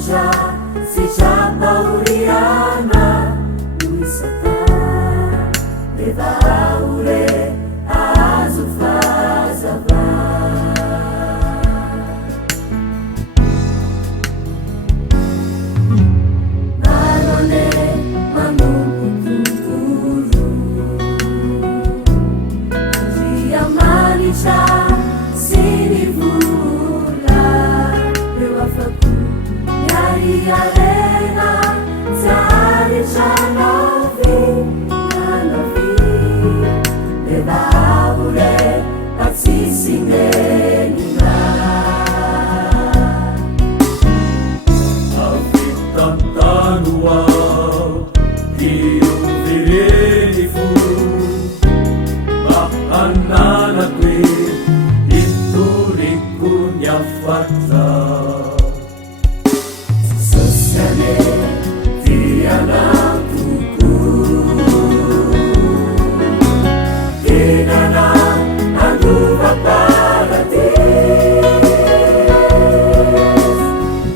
manitra sy trapaoriana no isata rehefa aore azo fazava nanone manompo tontolo andria manitra sy ny vola eo afako miariarena tsaritranavy nanavy rehefa aore patsisinenina avitantano ao iovireny fo mba ananako itoriko ny afatra sosiane tianatoko tenana andova paradis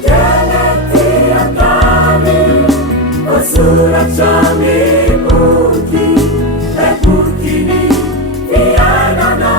tenety atany osoratra boky e bokiny fiainana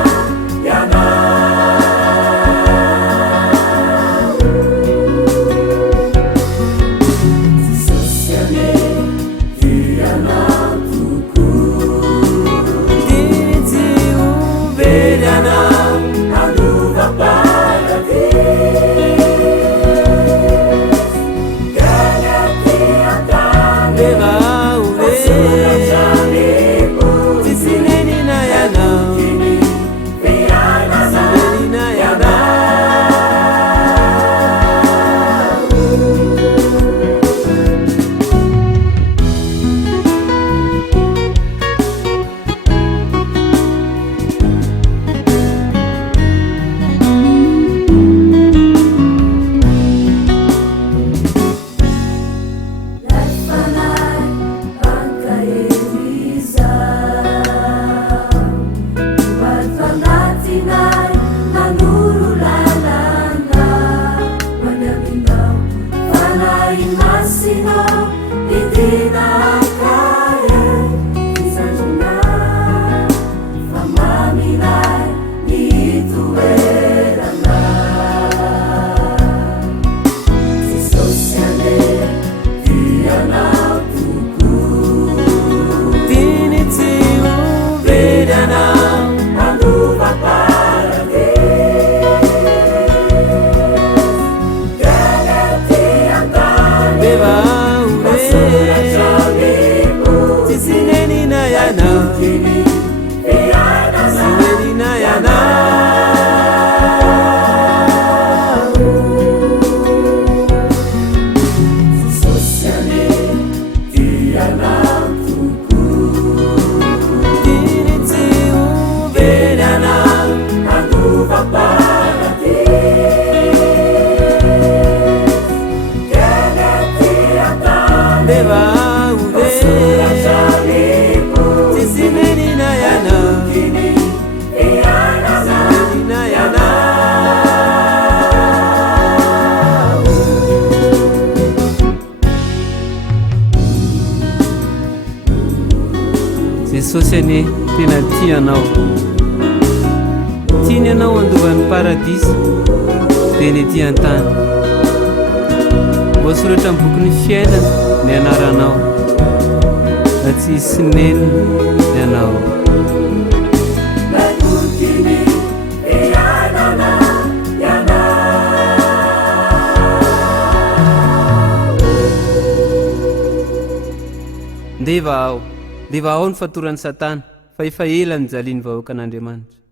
Jesosy ane tena tianao tiany anao andovan'ny paradisy dia ny ety an-tany voasoratra amin'ny boky ny fiainana ny anaranao na tsy hisy nenina ianao ndeva ao ny fatoran'ny satana fa efa ela ny jaliany vahoaka an'Andriamanitra